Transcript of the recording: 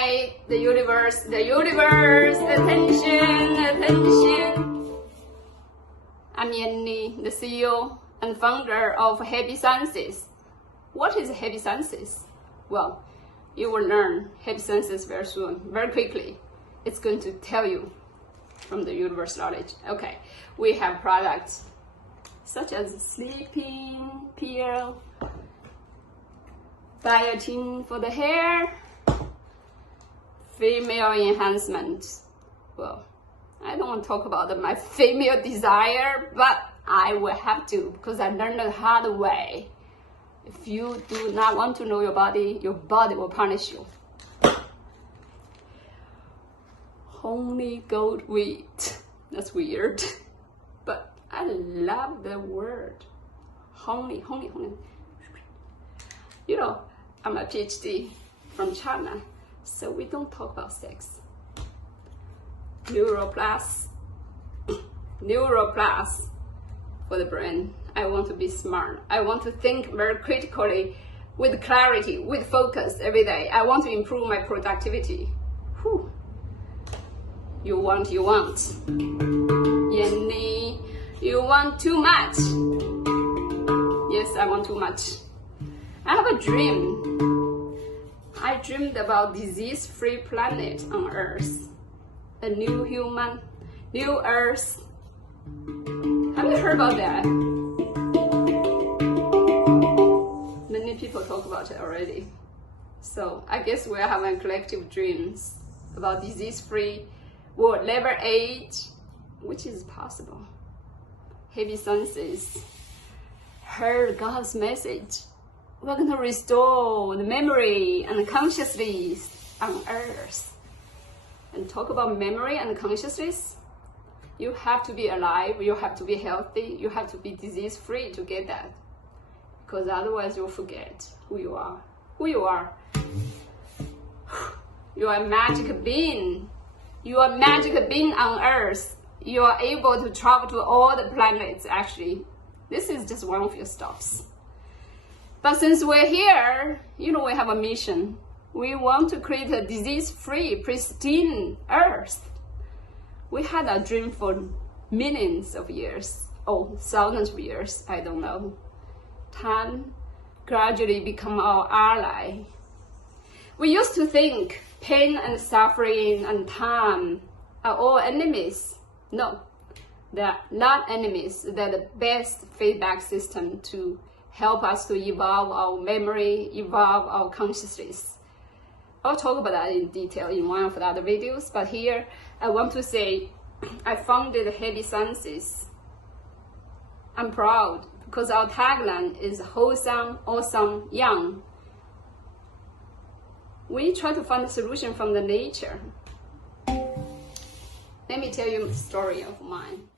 right, the universe, attention. I'm Yenny, the CEO and founder of Hebesciences. What is Hebesciences? Well, you will learn Hebesciences very soon, very quickly. It's going to tell you from the universe knowledge. Okay, we have products such as sleeping pill, biotin for the hair, female enhancement. Well, I don't want to talk about my female desire, but I will have to because I learned the hard way. If you do not want to know your body will punish you. Honey goat wheat. That's weird, but I love the word. Honey. You know, I'm a PhD from China, so we don't talk about sex. Neuroplus for the brain. I want to be smart. I want to think very critically, with clarity, with focus every day. I want to improve my productivity. Whew. You want. Yenny, you want too much. Yes, I want too much. I have a dream. I dreamed about disease-free planet on Earth. A new human, new Earth. Have you heard about that? Many people talk about it already. So I guess we're having collective dreams about disease-free world, never age, which is possible. Hebesciences heard God's message. We're going to restore the memory and the consciousness on Earth. And talk about memory and consciousness. You have to be alive, you have to be healthy, you have to be disease-free to get that. Because otherwise you'll forget who you are. You are a magic being. You are a magic being on Earth. You are able to travel to all the planets, actually. This is just one of your stops. But since we're here, you know, we have a mission. We want to create a disease-free, pristine Earth. We had a dream for millions of years, or thousands of years, I don't know. Time gradually become our ally. We used to think pain and suffering and time are all enemies. No, they're not enemies. They're the best feedback system to help us to evolve our memory, evolve our consciousness. I'll talk about that in detail in one of the other videos, but here I want to say I founded Hebesciences. I'm proud because our tagline is wholesome, awesome, young. We try to find a solution from the nature. Let me tell you a story of mine.